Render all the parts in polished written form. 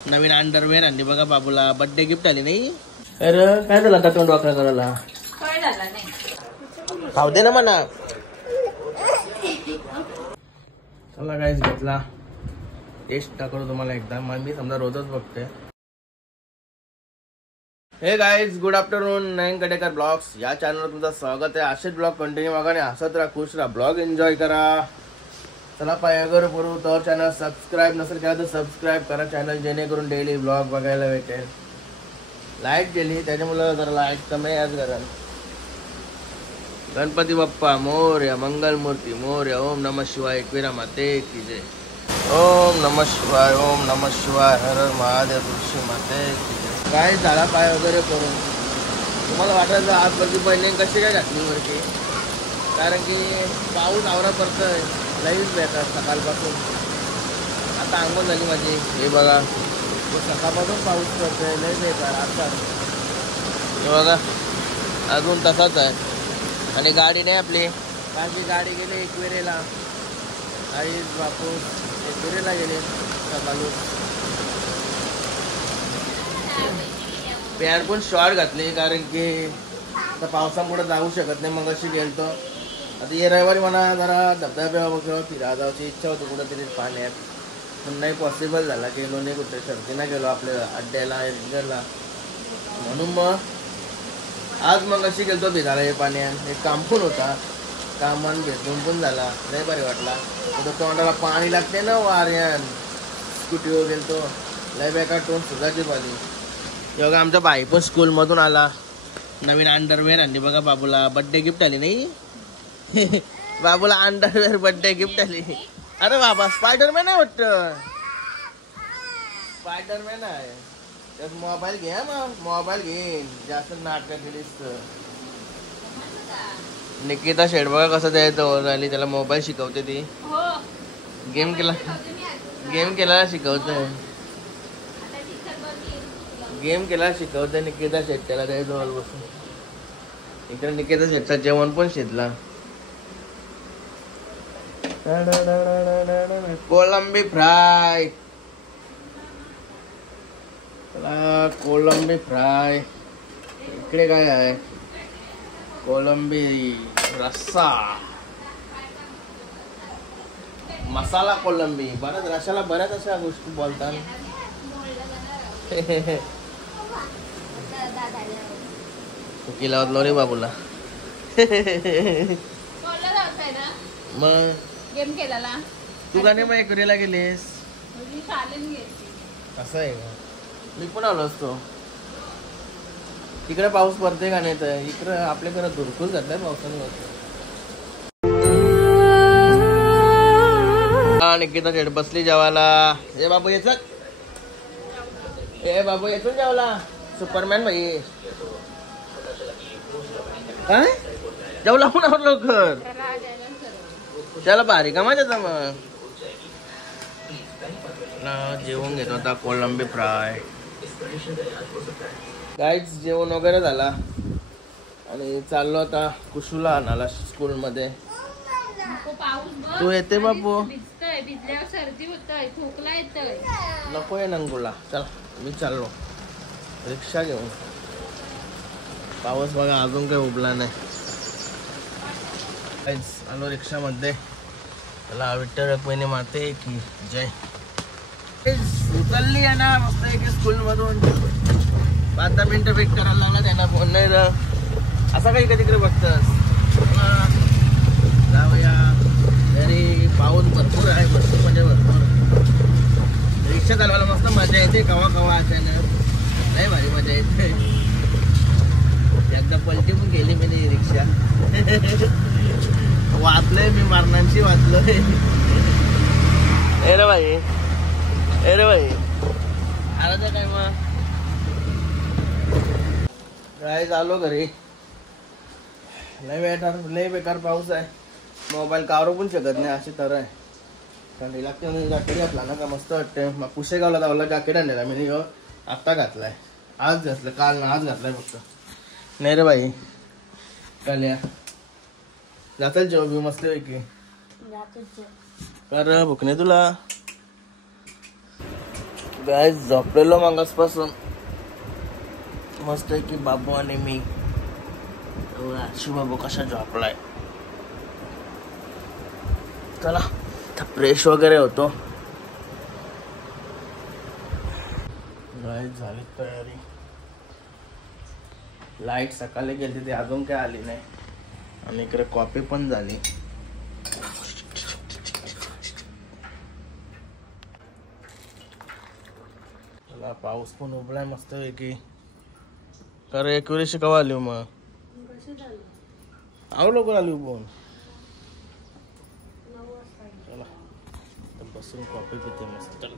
नवीन underwear आणली बघा बाबूला, birthday gift आली नाही. अरे काय झालं आता तोंड वाकडा करायला? काय झालं नाही, खाऊ दे ना म्हणा. चला गाईस घेतला, टेस्ट दाखवतो तुम्हाला एकदा. मी समजा रोजच बघते. हे गाईज, गुड आफ्टरनून. नयन कडेकर ब्लॉग्स या चॅनलवर तुमचं स्वागत आहे. असेच ब्लॉग कंटिन्यू बघा आणि हसत राहा, खुश राहा, ब्लॉग एन्जॉय करा. चला पाय अगर करू तर चॅनल सबस्क्राईब नसेल केला तर सबस्क्राईब करा चॅनल, जेणेकरून डेली ब्लॉग बघायला भेटेल. लाईट गेली त्याच्यामुळे जरा लाईट कमी आज करा. गणपती बाप्पा मोरया, मंगलमूर्ती मोरया. ओम नमः शिवाय, एकविरा माते की जय. ओम नमः शिवाय, ओम नमः शिवाय, हर हर महादेव, तुळशी माते की जय. काय झाला पाय वगैरे करून तुम्हाला वाटायचं आजवरची बहिणी कशी काय घातली वरती, कारण की पाऊस आवरा पडतोय, लईच बेकार सकाळपासून. आता आंघोळ झाली माझी, हे बघा सकाळपासून पाऊस पडतोय, लई बेकार. आता हे बघा अजून तसाच आहे. आणि गाडी नाही आपली, माझी गाडी गेली एकविरेला. आई बापू एकविरेला गेले सकाळून. पॅन्ट पण शॉर्ट घातली कारण की आता पावसामुळे जाऊ शकत नाही. मग अशी गेलतो. आता ये रविवारी मला जरा धबधब्यावर फिरा जायची इच्छा होती कुठेतरी पाण्यात, पण नाही पॉसिबल झाला. गेलो नाही कुठे, सर्दीला गेलो आपल्या अड्ड्याला रिंगरला. म्हणून मग आज मग अशी गेलतो फिरायला हे पाण्यात. एक काम पण होता, कामान भेटून पण झाला, नाही बरे वाटला. आता तोंडाला पाणी लागते ना वाऱ्यान. स्कूटीवर गेलतो, लय बेकार तोंड सुधाची पाहिली. बघा आमचा भाई पण स्कूल मधून आला, नवीन अंडरवेअर आणली बघा बाबूला, बर्थडे गिफ्ट आली नाही. बाबूला अंडरवेअर बर्थडे गिफ्ट आली. अरे बाबा स्पायडरमॅन आहे वाटतं, स्पायडरमॅन आहे. त्यात मोबाईल घे, मग मोबाईल घेईन जास्त नाटक केलीस तर. निकिता शेड बघा कसं द्यायचं राहिली, त्याला मोबाईल शिकवते ती. गेम केला शिकवतंय, गेम केला शिकवते निकिता शेट. त्याला द्यायचं बसून. इकडे निकिता शेटचा जेवण पण शिजला. कोलंबी फ्राय, कोलंबी फ्राय. इकडे काय आहे, कोलंबी रस्सा, मसाला कोलंबी. बऱ्याच रशाला बऱ्याच अशा गोष्टी बोलतात. चुकी लावत रे बाबूला. मग गेम केला तू का नाही मग एकरीला गेलीस? असं आहे का? मी पण आलो असतो. तिकडे पाऊस पडते का नाही, तर इकडे आपल्याकडे धुरकूस घातलाय पावसाने. निकिता शेड बसली जेवायला. हे बाबू येच, हे बाबू येथून जेवला. सुपरमॅन भाई काय जेवला पण लवकर. त्याला भारी का माझ्या मग जेवण घेतो आता. कोलंबी फ्राय. काहीच जेवण वगैरे झाला आणि चाललो आता कुशूला आणायला स्कूल मध्ये. तू येते बापू? भिजल्यावर सर्दी होतय, खोकला येतोय. नको आहे नंगुला. चल मी चाललो रिक्षा घेऊन. पाऊस बघा अजून काही उबला नाही. आलो रिक्षा मध्ये. त्याला विठ्ठल रुक्मिणी माते की जय. उचलली आहे ना मस्त एक स्कूल मधून. 5 मिनिटं वेट करायला लागला त्यांना. फोन नाही असं काही कधी बघतस. जाऊया तरी. पाऊस भरपूर आहे, भरपूर म्हणजे भरपूर. रिक्षा चालवायला मस्त मजा येते. कवा कवा अचानक नाही भारी मजा येते. एकदा पलटी पण गेली मी रिक्षा. वाचलंय मी, मारणांची वाचलोय. ए रे भाई, ए रे भाई आला तर काय मग. काय झालो घरी. लय बेकार पाऊस आहे. मोबाईल कावरू पण शकत नाही अशी तर आहे. थंडी लागते म्हणून जॅकेट घातला ना का मस्त वाटते. मग पुशेगावला जावला जॅकेट आणलेला मी, आत्ता घातलाय. आज घातलं, काल ना आज घातलाय फक्त. नाही रे भाई काल्या जातात जेव्हा बी मस्त पैकी. कर भूक नाही तुला? गाय झोपलेलो मागासपासून मस्त आहे की बाबू आणि मी. बाबू कसा झोपलाय. चला फ्रेश वगैरे होतो. गाय झाली तयारी. लाईट सकाळी गेली ती अजून काय आली नाही आणि इकडे कॉफी पण झाली. चला पाऊस पण उभलाय मस्त पैकी. अरे एक वेळेस कवा आली मग आव लवकर आली पण. चला बसून कॉफी पिते मस्त. चला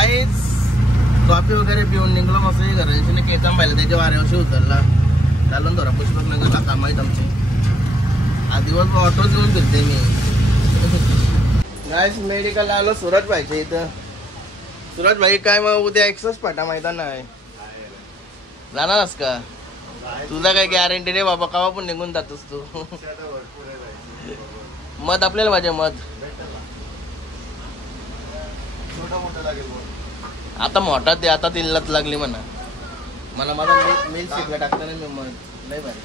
आईच कॉफी वगैरे पिऊन निघलो मस्त. घराची केतन पाहिलं त्याच्या वाऱ्यावरशी उतरला. चालून थोडा पुष्पकनगरला काम आहेत आमची. आज दिवस ऑटोच घेऊन फिरते मी. गाईस मेडिकलला आलो सुरज भाईच्या इथं. सुरज भाई काय मग उद्या एक्सच पाठा मैदान आहे जाणारस का? तुझा काय गॅरंटी रे बाबा. कवा पण निघून जातोस तू. मत आपल्याला पाहिजे मत. आता मोठा ते आता तिल्लत लागली म्हणा. मला माझा मिल शिकला टाकताना मी मध नाही पाहिजे.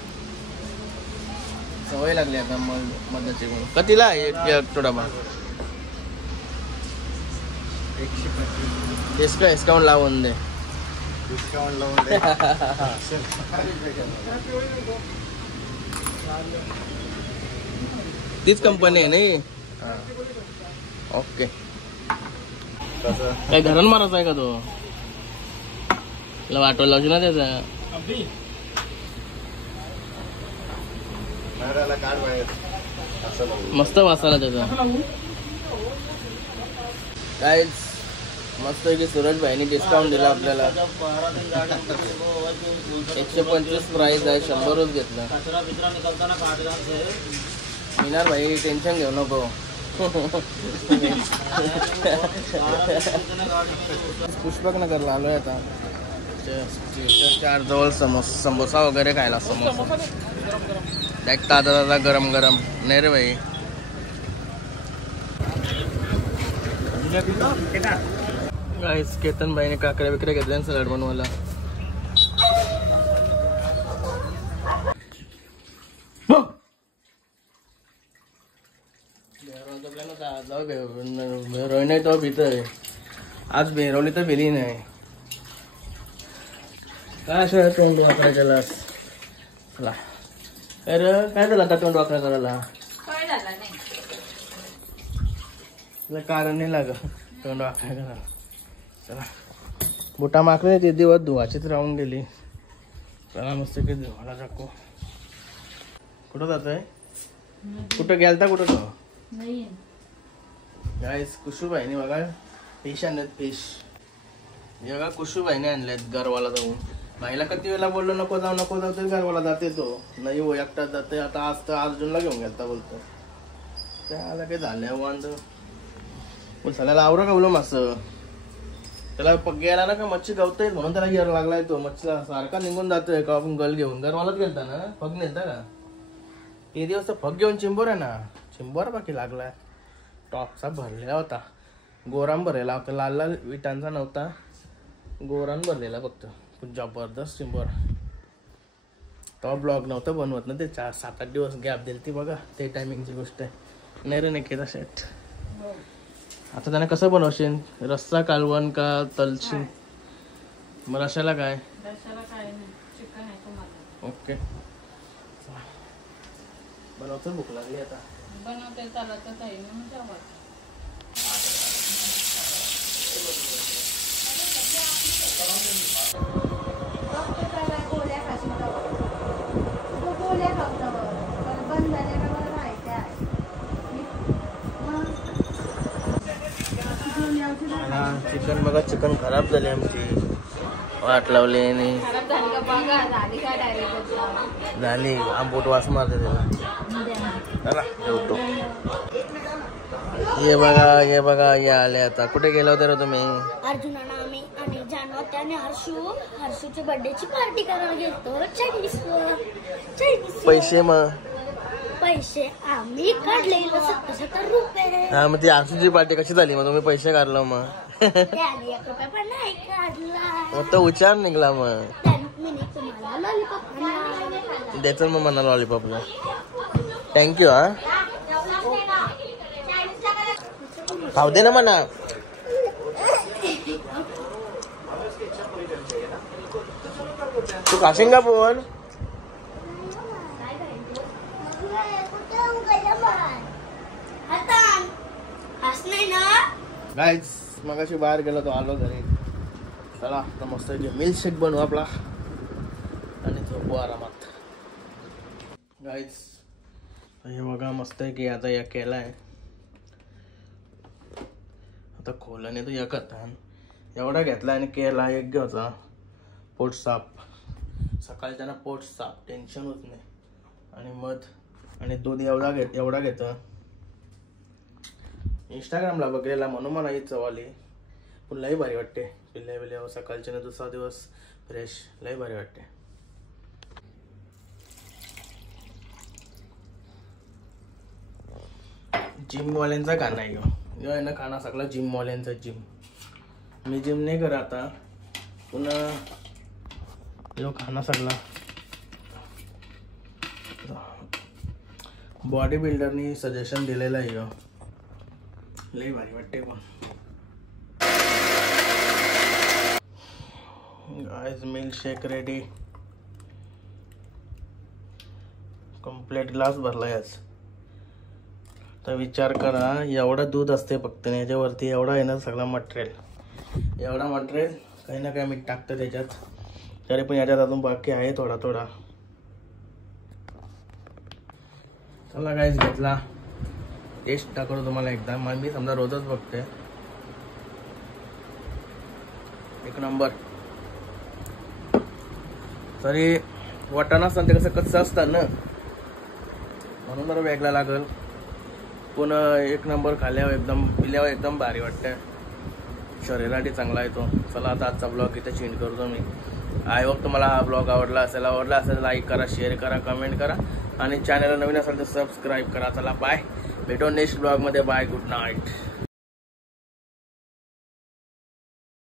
सवय लागली आता मधाची. कधीला आहे एक थोडा डिस्काउंट लावून दे. डिस्काउंट लावून दे. तीच कंपनी आहे नाही. ओके. काय घरान मारायचा आहे का तो? वाटवा लावशी ना त्याचा. मस्त वासाला त्याचा. काय मस्त की सुरज भाईनी डिस्काउंट दिला आपल्याला. 125 प्राइस आहे. 100च घेतलं. मिनार भाई टेन्शन घेऊ नको. पुष्पकनगरला आलोय आता. चार जवळ समोसा वगैरे खायला. समोसा ताजा ताजा गरम गरम नाही रे भाई. गाइस केतन भाईने काकड्या बिकड्या घेतल्या सलाड बनवायला. भेरोई नाही तो भीतर. आज भेरवली तर भेली नाही. काय असं तोंड वाकड्या केलास? अरे काय झालं आता तोंड वाकड्या करायला? काय झालं नाही. कारण नाही लाग तोंड वाकड्या करायला. चला बुटा माकले ते दिवस धुवाचीच राहून गेली. चला मस्त की धुवायला टाकू. कुठं जातोय? कुठं गेलता कुठं तो? नाही गाईस कुशूबाईने बघा फिश आणलेत. फिश हे बघा कुशूबाईने आणलेत गरवाला जाऊन. भाईला किती वेळा बोललो नको जाऊ नको जाऊ तरी गरवाला जाते तो. नाही हो एकटाच जाते. आता आज तर अर्जुनला घेऊन गेलता बोलतो. त्याला काही झालं वांद सगळ्याला आवरं गावलं मास. त्याला गेला ना का मच्छी गावतोय म्हणून त्याला गिर लागलाय. तो मच्छीला सारखा निघून जातोय. का आपण गल घेऊन गरवालाच गेलता ना. फग नेलता का ते दिवस? फग घेऊन चिंबोर आहे ना. चिंबोर बाकी लागलाय. टॉपचा भरलेला होता. गोराम भरलेला होता. लाल लाल विटांचा नव्हता. गोरान भरलेला फक्त. जबरदस्त चिंबोर. तो ब्लॉग नव्हतं बनवत ना ते. 7-8 दिवस गॅप दिली ती बघा. ते टायमिंगची गोष्ट आहे. नाही रे नाही केला सेट. आता त्याने कसं बनवशील? रस्सा कालवण का तलशील? मग रशाला काय? रशाला काय नाही. चिकन आहे तुम्हाला. ओके बनवतो. भूक लागली आता. बनवते चालतच आहे म्हणून जेवायचं. चिकन बघा. चिकन खराब झाली आमची. वाट लावली आणि खराब झाली का बघा. झाली का डायरेक्ट झाली. आंबोट वास मारते त्याला. ठेवतो. ये बघा ये आले आता. कुठे गेला होता रे तुम्ही? अर्जुनाना आम्ही आणि जानवा त्याने हर्षूच्या बर्थडेची पार्टी करायला गेलतो. चायनीज पैसे मग पैसे आम्ही काढले 70 रुपये. हा मग ती हर्षूची पार्टी कशी झाली? मग तुम्ही पैसे काढलं मग? त्याने 1 रुपया पण नाही काढला. मग तो उच्चार निघला मग. मी तुम्हाला लॉलीपॉप आणला. द्यायचं मग मला लॉलीपॉपला. थँक्यू हा. खाऊ दे ना म्हणा. तू खाशील का पण? गाईज मगाशी बाहेर गेलो तो आलो घरी. चला आता मस्त मिल्कशेक बनवू आपला आणि झोपू आरामात. गाईज हे बघा मस्त आहे की आता या केलाय. आता खोलाने तो एक एवढा घेतला आणि केला एक घ्यायचा. पोट साफ सकाळच्या ना पोट साफ टेन्शन होत नाही. आणि मध आणि दूध एवढा घेतं. इंस्टाग्रामला बघलेला म्हणून मला ही चव आली. पण लई भारी वाटते. पिल्ल्या सकाळच्या ना दुसरा दिवस फ्रेश लई भारी वाटते. जिमवाल्यांचा खाना आहे यो आहे ना खाना सगळा जिमवाल्यांचा. मी जिम नाही करत आता. पुन्हा यो खाना सगळा बॉडी बिल्डरनी सजेशन दिलेला आहे. यो लई भारी वाटते. पण guys milkshake ready. Complete glass भरलाय आज. तर विचार करा एवढा दूध असते फक्त याच्यावरती एवढा आहे ना सगळा मटेरियल. एवढा मटेरियल काही ना काही मीठ टाकतं त्याच्यात. तरी पण याच्यात अजून बाकी आहे थोडा. चला गाइस घेतला. टेस्ट दाखवतो तुम्हाला एकदा. मी समजा रोजच बघते. एक नंबर. तरी वाटाणा असतं ते कसं कच्चं असतं ना म्हणून जरा वेगळा लागल. पण एक नंबर खाल्यावर एकदम पिल्यावर एकदम भारी वाटतं. शरीरासाठी चांगला येतो. चला आता आजचा ब्लॉग इथे चेंज करतो मी. आय होप तुम्हाला हा ब्लॉग आवडला असेल लाईक करा, शेअर करा, कमेंट करा आणि चॅनलला नवीन असेल तर सबस्क्राईब करा. चला बाय. भेटू नेक्स्ट ब्लॉग मध्ये. बाय. Good night.